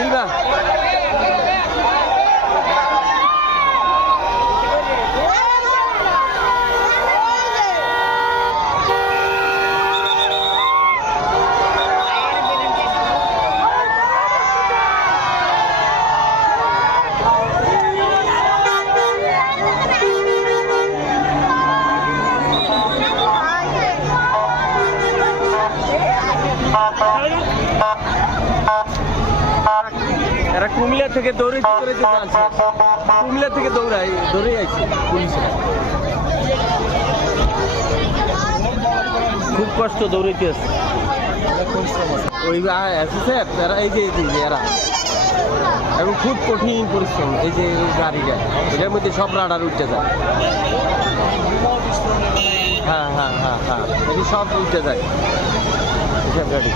ইলবা এরা কুমিল্লা থেকে দৌড়ে করে যেতে আছে, কুমিল্লা থেকে দৌড়ে আইছে পুলিশরা। খুব কষ্ট দৌড়াইতে আছে ওই স্যার তারা এই যে এরা এবং খুব কঠিন পরিশ্রম। এই যে গাড়িটা এটার মধ্যে সব রাডার উঠতে যায়। হ্যাঁ হ্যাঁ হ্যাঁ হ্যাঁ, এটি সব উঠতে যায় এসব গাড়ি।